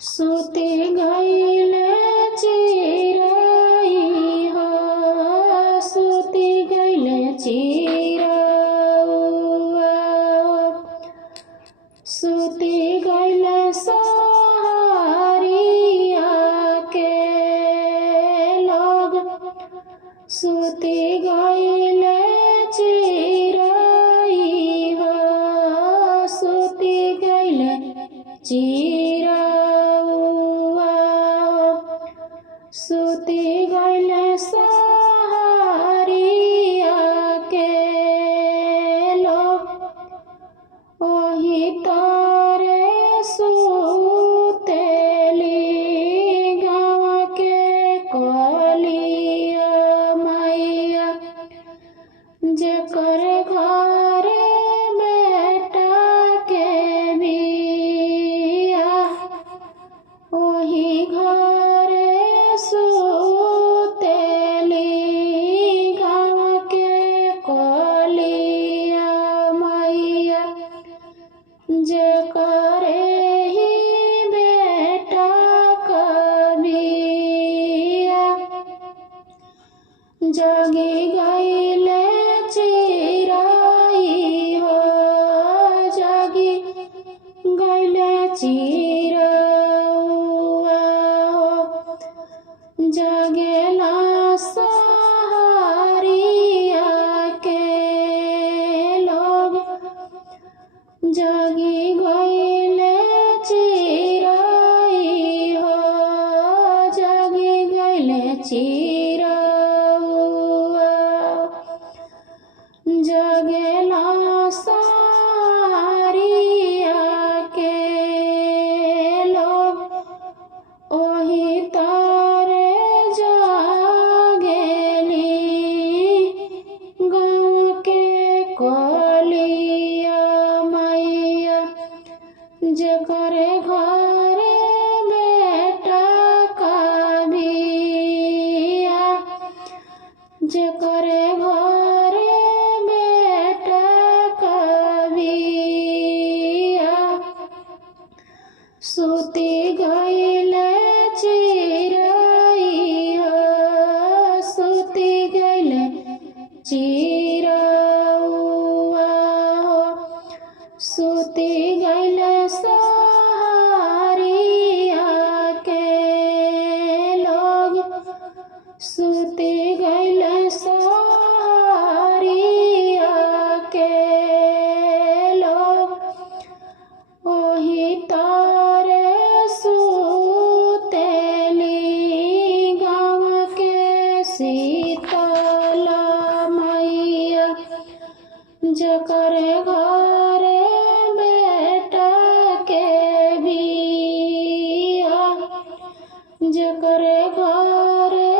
सुति गइले चिराई हो, सुति गइले चिरौआ, सुति गइले सहरिया के लोग, सुति गइले चिराई हो, सुति गइले चिरौआ, सुति गइले सहरिया के लोग, ओही तरे सुतेली गाँव के कलिया मैया, जेकर घरे बेटा के बिया, ओही घरे सुतेली गाँव के कलिया मैया, जेकरे ही बेटा कबिया। जागी गइले चिराई हो, जागी गइले चिरौआ हो, जागेला सहरिया के लोग, जागी गइले चिराई हो, जागी गइले चिरौआ, जागेला सहरिया के लोग, ओही तारे जागेली गाँव के कलिया मैया, जेकरे घरे बेटा कबिया, जेकरे घरे बेटा कबिया, सुति गइले चिराई हो, सुति गइले चिरौआ हो, सुति गइले सहरिया के लोग, सुति गइले सहरिया के लोग, ओही तारे सुतेली गाँव के शीतला मैया, जेकरे घरे बेटा के बिया, जेकरे घरे